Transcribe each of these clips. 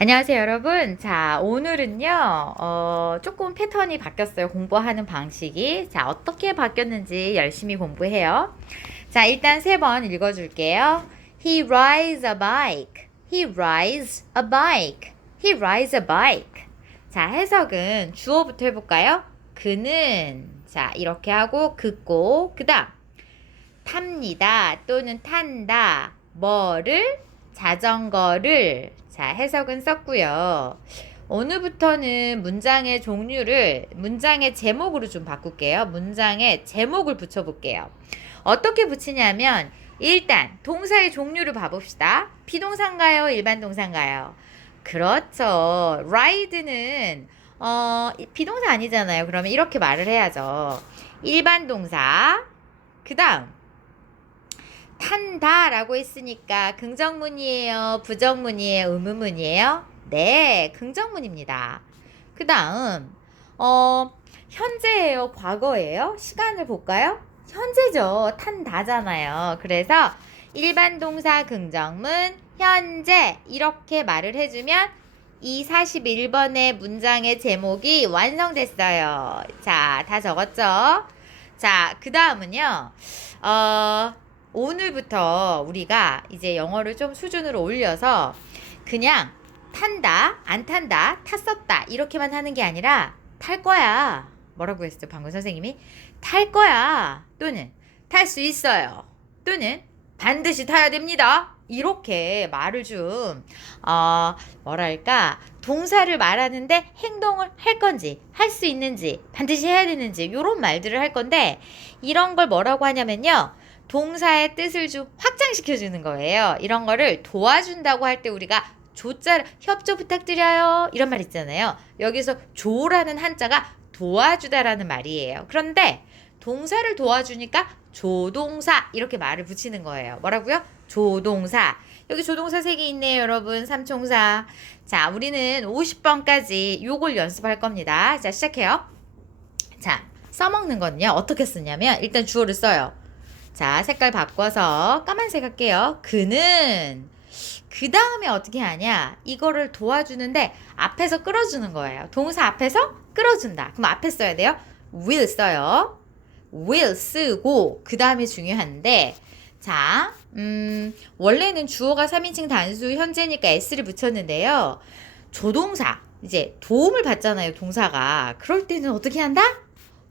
안녕하세요, 여러분. 자, 오늘은요, 어, 조금 패턴이 바뀌었어요. 공부하는 방식이. 자, 어떻게 바뀌었는지 열심히 공부해요. 자, 일단 세 번 읽어줄게요. He rides a bike. He rides a bike. He rides a bike. 자, 해석은 주어부터 해볼까요? 그는, 자, 이렇게 하고, 긋고, 그 다음, 탑니다 또는 탄다. 뭐를? 자전거를. 자, 해석은 썼고요. 오늘부터는 문장의 종류를 문장의 제목으로 좀 바꿀게요. 문장의 제목을 붙여볼게요. 어떻게 붙이냐면 일단 동사의 종류를 봐봅시다. 비동사인가요? 일반 동사인가요? 그렇죠. ride는 어, 비동사 아니잖아요. 그러면 이렇게 말을 해야죠. 일반 동사. 그 다음 탄다 라고 했으니까 긍정문이에요, 부정문이에요, 의문문이에요? 네, 긍정문입니다. 그 다음, 어, 현재예요, 과거예요? 시간을 볼까요? 현재죠. 탄다잖아요. 그래서 일반 동사 긍정문, 현재 이렇게 말을 해주면 이 41번의 문장의 제목이 완성됐어요. 자, 다 적었죠? 자, 그 다음은요, 어, 오늘부터 우리가 이제 영어를 좀 수준으로 올려서 그냥 탄다, 안 탄다, 탔었다 이렇게만 하는 게 아니라 탈 거야. 뭐라고 했죠? 방금 선생님이 탈 거야. 또는 탈 수 있어요. 또는 반드시 타야 됩니다. 이렇게 말을 좀, 어, 뭐랄까, 동사를 말하는데 행동을 할 건지, 할 수 있는지, 반드시 해야 되는지, 이런 말들을 할 건데, 이런 걸 뭐라고 하냐면요. 동사의 뜻을 좀 확장시켜주는 거예요. 이런 거를 도와준다고 할 때 우리가 조자 협조 부탁드려요. 이런 말 있잖아요. 여기서 조라는 한자가 도와주다라는 말이에요. 그런데 동사를 도와주니까 조동사 이렇게 말을 붙이는 거예요. 뭐라고요? 조동사. 여기 조동사 세 개 있네요, 여러분. 삼총사. 자, 우리는 50번까지 요걸 연습할 겁니다. 자, 시작해요. 자, 써먹는 거는요. 어떻게 쓰냐면 일단 주어를 써요. 자, 색깔 바꿔서 까만색 할게요. 그는 그 다음에 어떻게 하냐? 이거를 도와주는데 앞에서 끌어주는 거예요. 동사 앞에서 끌어준다. 그럼 앞에 써야 돼요. will 써요. will 쓰고 그 다음에 중요한데 자, 음, 원래는 주어가 3인칭 단수 현재니까 s를 붙였는데요. 조동사 이제 도움을 받잖아요. 동사가 그럴 때는 어떻게 한다?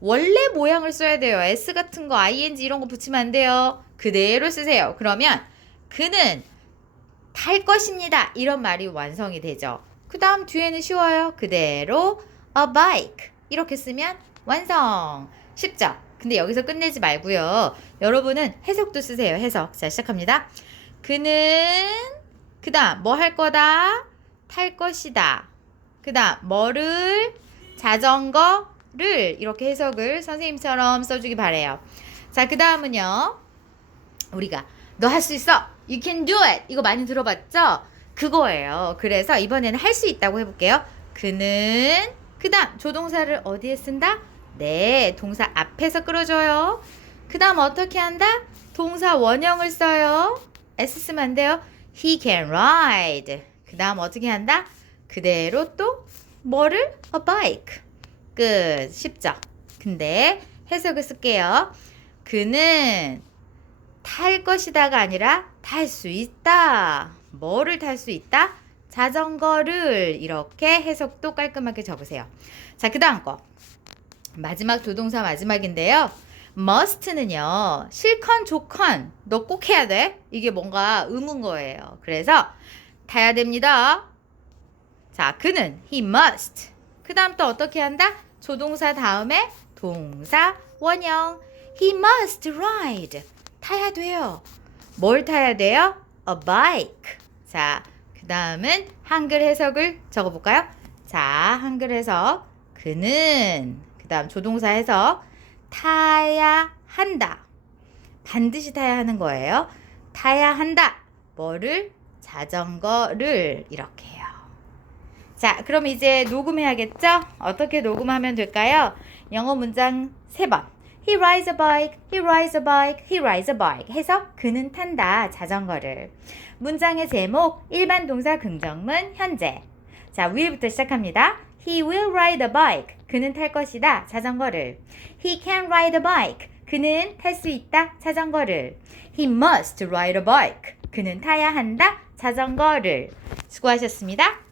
원래 모양을 써야 돼요. s 같은 거 ing 이런 거 붙이면 안 돼요. 그대로 쓰세요. 그러면 그는 탈 것입니다. 이런 말이 완성이 되죠. 그 다음 뒤에는 쉬워요. 그대로 a bike 이렇게 쓰면 완성. 쉽죠? 근데 여기서 끝내지 말고요. 여러분은 해석도 쓰세요. 해석. 자, 시작합니다. 그는 그 다음 뭐 할 거다? 탈 것이다. 그 다음 뭐를 자전거 를 이렇게 해석을 선생님처럼 써주기 바래요. 자, 그 다음은요. 우리가 너 할 수 있어. You can do it. 이거 많이 들어봤죠? 그거예요. 그래서 이번에는 할 수 있다고 해볼게요. 그는 그 다음 조동사를 어디에 쓴다? 네, 동사 앞에서 끌어줘요. 그 다음 어떻게 한다? 동사 원형을 써요. S 쓰면 안 돼요. He can ride. 그 다음 어떻게 한다? 그대로 또 뭐를? A bike. 끝. 쉽죠? 근데 해석을 쓸게요. 그는 탈 것이다가 아니라 탈 수 있다. 뭐를 탈 수 있다? 자전거를 이렇게 해석도 깔끔하게 적으세요. 자, 그 다음 거. 마지막 조동사 마지막인데요. must는요. 실컨 조컨 너 꼭 해야 돼. 이게 뭔가 의문 거예요. 그래서 타야 됩니다. 자, 그는 he must. 그 다음 또 어떻게 한다? 조동사 다음에 동사 원형 he must ride. 타야 돼요. 뭘 타야 돼요? a bike. 자, 그 다음은 한글 해석을 적어볼까요? 자, 한글 해석. 그는, 그 다음 조동사 해석. 타야 한다. 반드시 타야 하는 거예요. 타야 한다. 뭐를? 자전거를. 이렇게. 자, 그럼 이제 녹음해야겠죠? 어떻게 녹음하면 될까요? 영어 문장 세 번. He rides a bike, he rides a bike, he rides a bike 해서 그는 탄다 자전거를. 문장의 제목 일반 동사 긍정문 현재 자, 위에부터 시작합니다. He will ride a bike. 그는 탈 것이다. 자전거를. He can ride a bike. 그는 탈 수 있다. 자전거를. He must ride a bike. 그는 타야 한다. 자전거를. 수고하셨습니다.